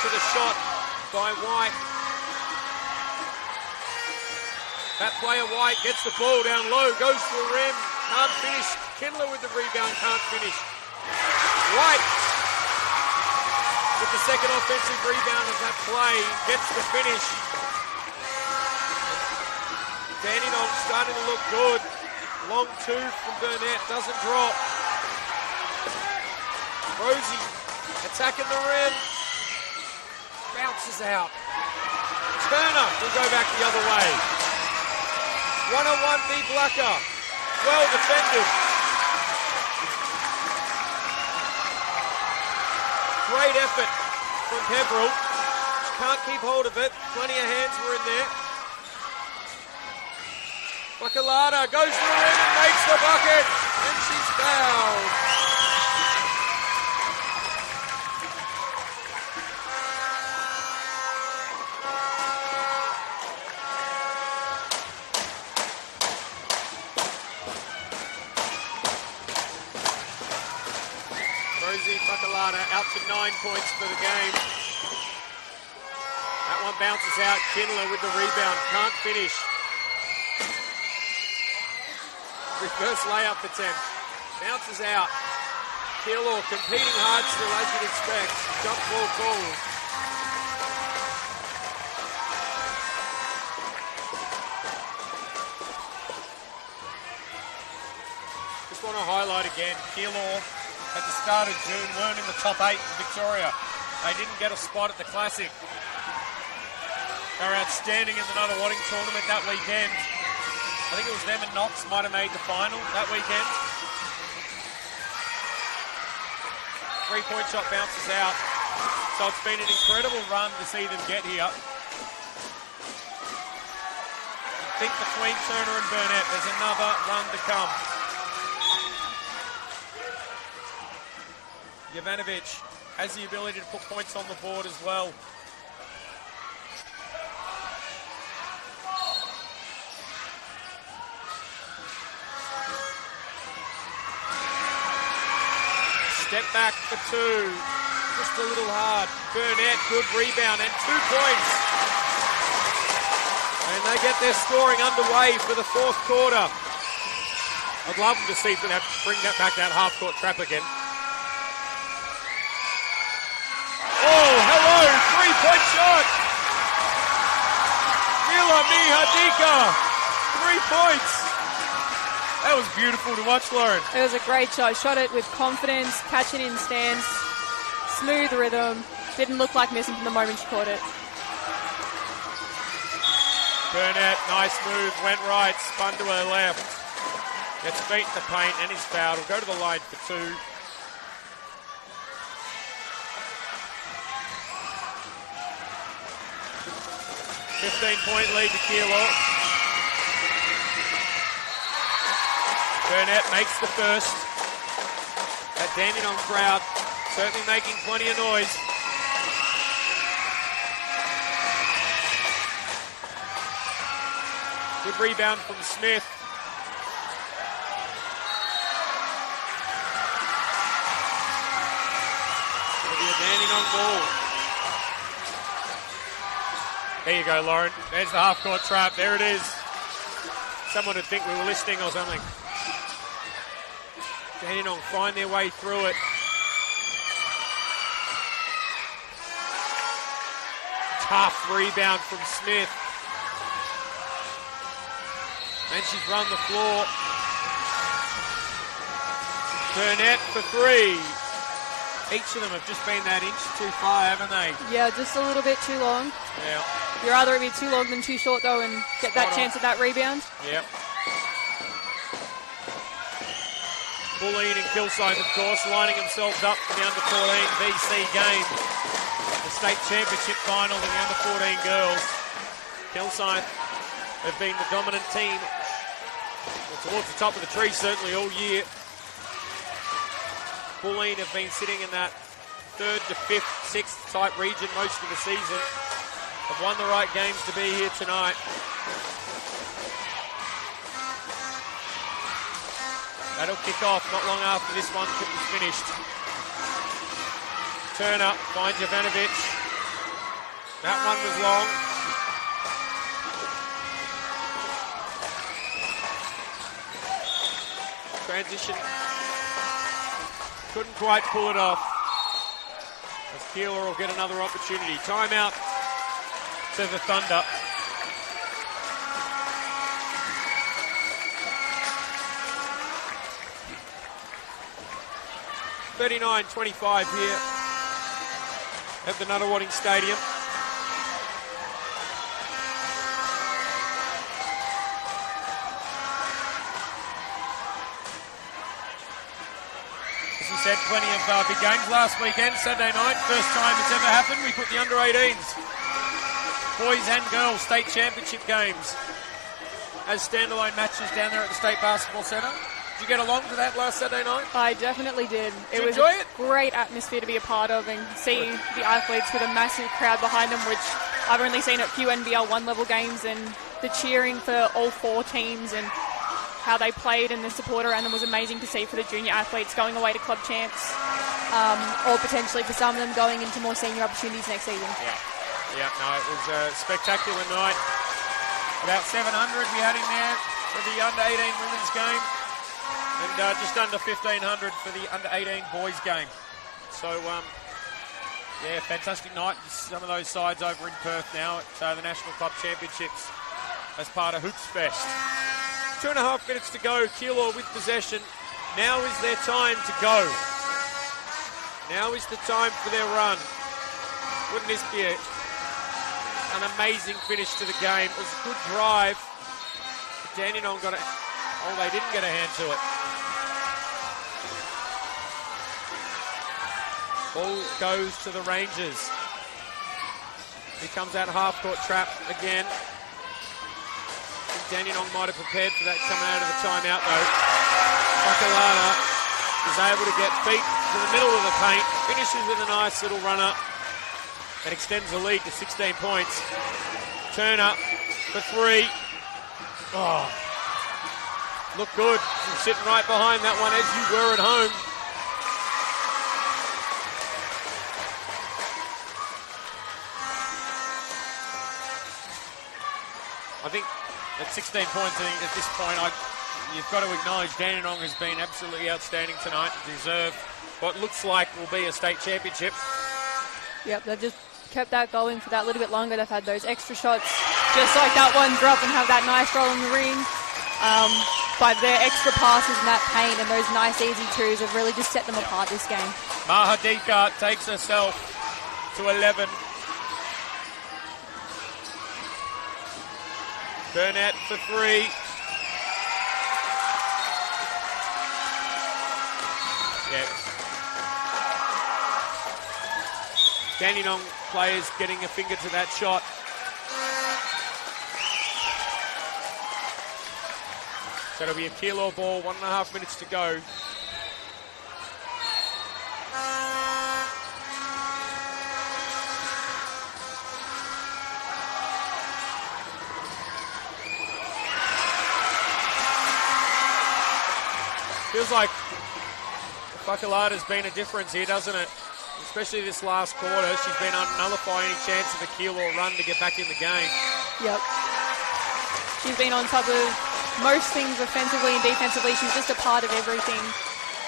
to the shot by White. That player White gets the ball down low, goes to the rim, can't finish. Kindler with the rebound, can't finish. White with the second offensive rebound of that play, gets the finish. Dandenong starting to look good. Long two from Burnett, doesn't drop. Rosie attacking the rim, bounces out. Turner will go back the other way. 1-on-1 v Blacker, well defended. Great effort from Peverill. Can't keep hold of it. Plenty of hands were in there. Bakalada goes to the rim and makes the bucket. And she's fouled. Out to 9 points for the game. That one bounces out. Kindler with the rebound. Can't finish. Reverse layup attempt. Bounces out. Keilor competing hard still, as you'd expect. Jump ball called. Just want to highlight again, Keilor at the start of June weren't in the top 8 in Victoria. They didn't get a spot at the Classic. They were outstanding in the Nunawading tournament that weekend. I think it was them and Knox might have made the final that weekend. 3-point shot bounces out. So it's been an incredible run to see them get here. I think between Turner and Burnett, there's another run to come. Jovanovic has the ability to put points on the board as well. Step back for two. Just a little hard. Burnett, good rebound and 2 points. And they get their scoring underway for the fourth quarter. I'd love them to see if they have to bring that back, that half-court trap again. Oh, hello, 3-point shot. Mila Mihadika, 3 points. That was beautiful to watch, Lauren. It was a great shot. Shot it with confidence, catching in stance, smooth rhythm. Didn't look like missing from the moment she caught it. Burnett, nice move, went right, spun to her left. Gets beat in the paint and is fouled. Will go to the line for 2. 15-point lead to Keilor. Burnett makes the first. That Dandenong crowd certainly making plenty of noise. Good rebound from Smith. It'll be a Dandenong ball. There you go, Lauren. There's the half-court trap. There it is. Someone would think we were listening or something. Dandenong find their way through it. Tough rebound from Smith. And she's run the floor. Burnett for 3. Each of them have just been that inch too far, haven't they? Yeah, just a little bit too long. Yeah. You'd rather it be too long than too short, though, and get that chance at that rebound. Yep. Bulleen and Kilsyth, of course, lining themselves up for the under-14 VC game. The state championship final in the under-14 girls. Kilsyth have been the dominant team towards the top of the tree, certainly, all year. Bulleen have been sitting in that 3rd to 5th, 6th type region most of the season. Have won the right games to be here tonight. That'll kick off not long after this one is finished. Turner finds Jovanovic. That one was long. transition. Couldn't quite pull it off. As Keilor will get another opportunity. Timeout to the Thunder. $39-25 here at the Nunawading Stadium. As we said, plenty of big games last weekend, Saturday night. First time it's ever happened. We put the under-18s, boys and girls, state championship games as standalone matches down there at the State Basketball Centre. Did you get along to that last Saturday night? I definitely did. Did you enjoy it? Great atmosphere to be a part of and see the athletes with a massive crowd behind them, which I've only seen at few NBL 1 level games, and the cheering for all 4 teams and how they played and the support around them was amazing to see for the junior athletes going away to club champs, or potentially for some of them going into more senior opportunities next season. Yeah, no, it was a spectacular night. About 700 we had in there for the under-18 women's game, and just under 1,500 for the under-18 boys game. So, yeah, fantastic night. Some of those sides over in Perth now at the National Club Championships as part of Hoops Fest. 2.5 minutes to go. Keilor with possession. Now is their time to go. Now is the time for their run. Wouldn't this be an amazing finish to the game? It was a good drive. Dandenong got it. Oh, they didn't get a hand to it. Ball goes to the Rangers. Here comes that half-court trap again. I think Dandenong might have prepared for that coming out of the timeout, though. Bakalana is able to get feet to the middle of the paint, finishes with a nice little runner, and extends the lead to 16 points. Turner for 3. Oh, look good. You're sitting right behind that one as you were at home. I think at 16 points, I think at this point, you've got to acknowledge Dandenong has been absolutely outstanding tonight. Deserve what looks like will be a state championship. Yep, they've just kept that going for that little bit longer. They've had those extra shots, just like that one, drop and have that nice roll in the ring. But their extra passes in that paint and those nice easy twos have really just set them apart this game. Mahadika takes herself to 11. Burnett for 3. Yeah. Dandenong players getting a finger to that shot. So it'll be a Keilor ball, 1.5 minutes to go. Feels like Bakalada's been a difference here, doesn't it? Especially this last quarter. She's been able to nullify any chance of a Keilor run to get back in the game. Yep. She's been on top of most things offensively and defensively. She's just a part of everything.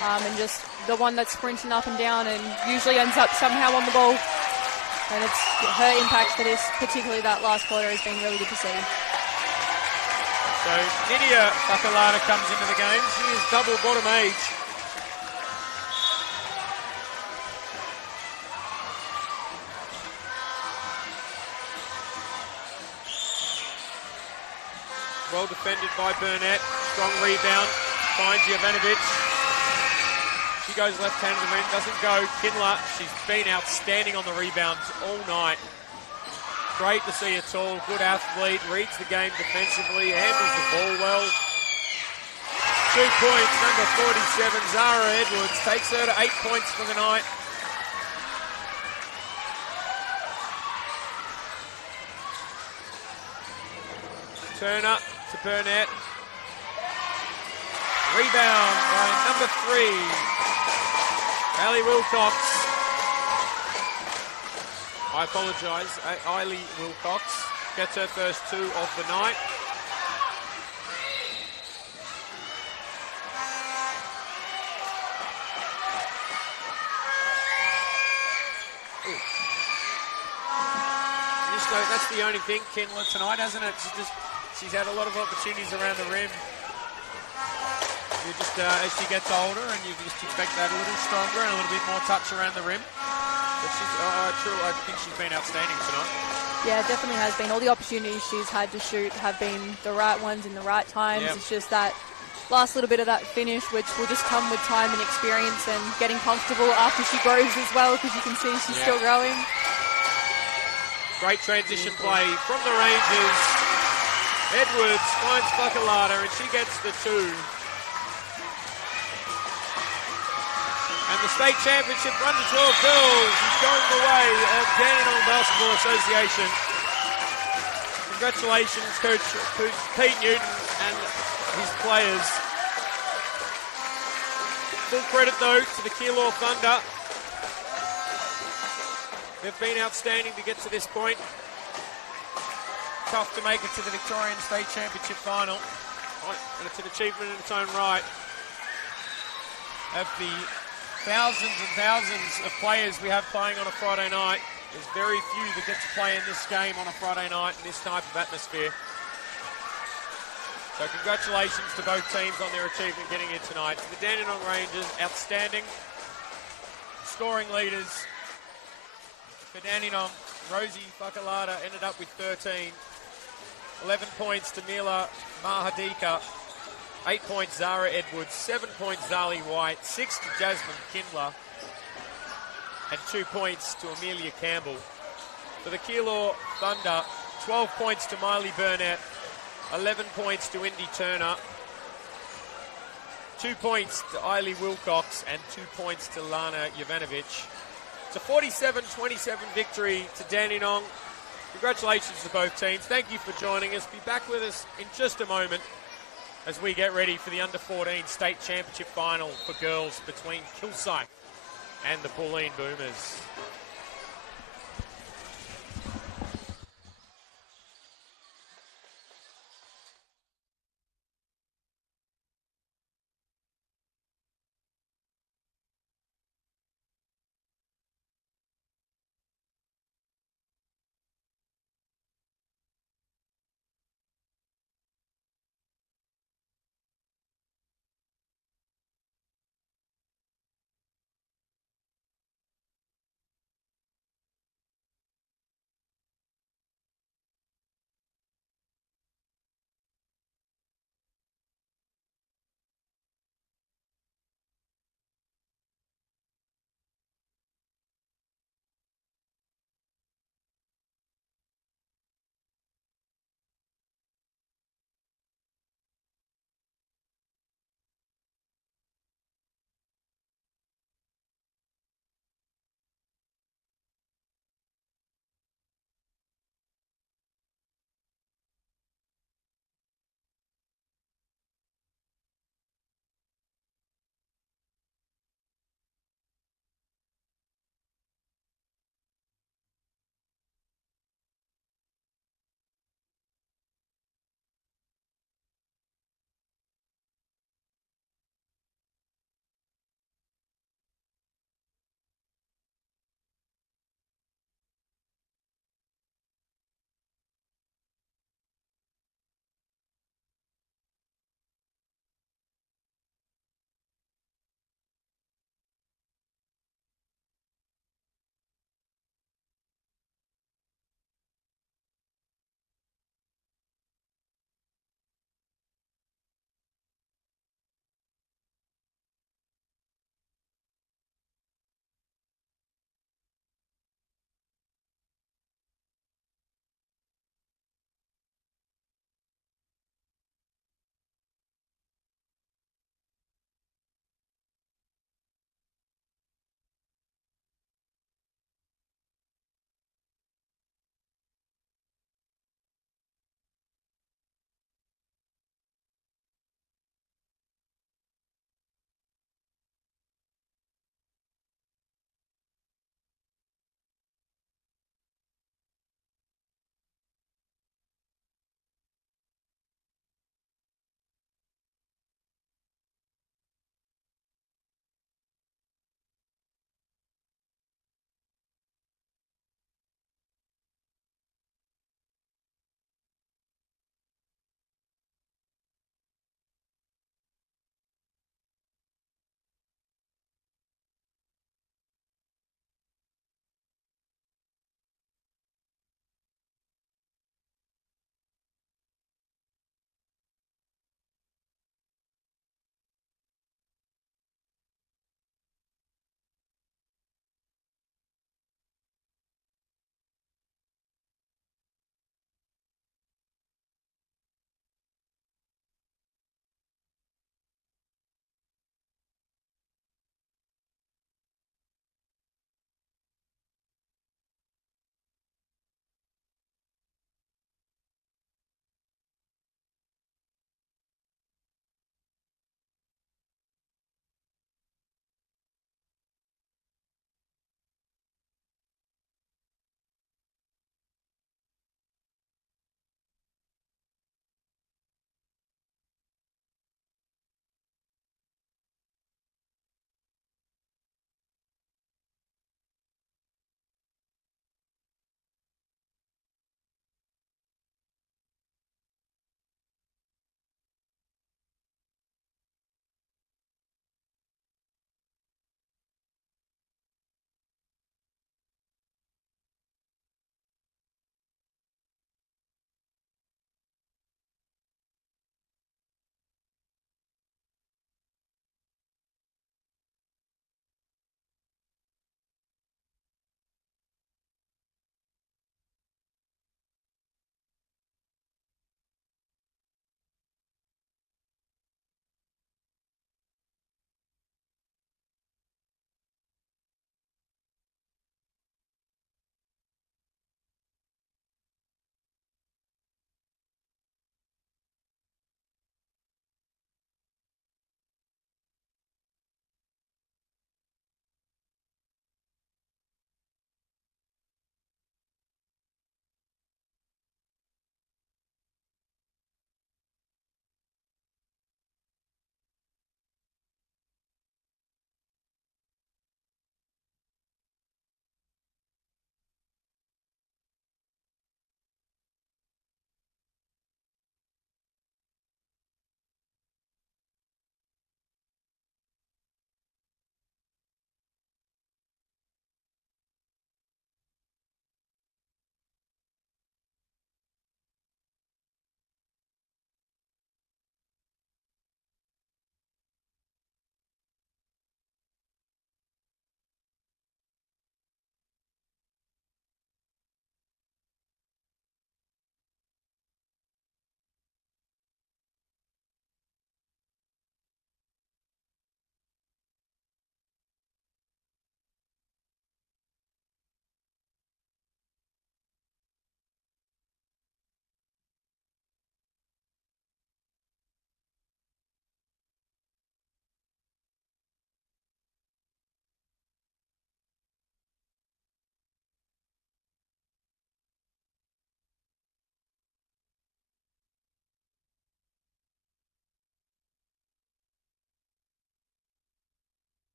And just the one that's sprinting up and down and usually ends up somehow on the ball. And it's her impact for this, particularly that last quarter, has been really good to see. So Nydia Bakalada comes into the game. She is double bottom age. Well defended by Burnett. Strong rebound. Finds Jovanovic. She goes left-handed to the rim. Doesn't go. Kindler, she's been outstanding on the rebounds all night. Great to see her tall. Good athlete. Reads the game defensively. Handles the ball well. 2 points. Number 47, Zara Edwards, takes her to 8 points for the night. Turner to Burnett. Rebound by number 3, Allie Wilcox. I apologise, Eiley Wilcox gets her first 2 of the night. that's the only thing, Keilor, tonight, hasn't it? She's had a lot of opportunities around the rim. You just as she gets older, and you just expect that a little stronger and a little bit more touch around the rim. But she's true. I think she's been outstanding tonight. Yeah, it definitely has been. All the opportunities she's had to shoot have been the right ones in the right times. Yep. It's just that last little bit of that finish, which will just come with time and experience and getting comfortable after she grows as well, because you can see she's still growing. Great transition play from the Rangers. Edwards finds Fakalata, and she gets the 2. And the state championship under 12 girls is going the way of Dandenong Basketball Association. Congratulations, Coach Pete Newton and his players. Full credit, though, to the Keilor Thunder. They've been outstanding to get to this point. Tough to make it to the Victorian State Championship final. And it's an achievement in its own right. Of the thousands and thousands of players we have playing on a Friday night, there's very few that get to play in this game on a Friday night in this type of atmosphere. So congratulations to both teams on their achievement getting here tonight. The Dandenong Rangers, outstanding scoring leaders. For Dandenong, Rosie Fakalata ended up with 13. 11 points to Mila Mahadika. 8 points Zara Edwards. 7 points Zali White. 6 to Jasmine Kindler. And 2 points to Amelia Campbell. For the Keilor Thunder, 12 points to Miley Burnett. 11 points to Indy Turner. 2 points to Eiley Wilcox. And 2 points to Lana Jovanovic. It's a 47-27 victory to Dandenong. Congratulations to both teams. Thank you for joining us. Be back with us in just a moment as we get ready for the Under-14 State Championship final for girls between Kilsyth and the Pauline Boomers.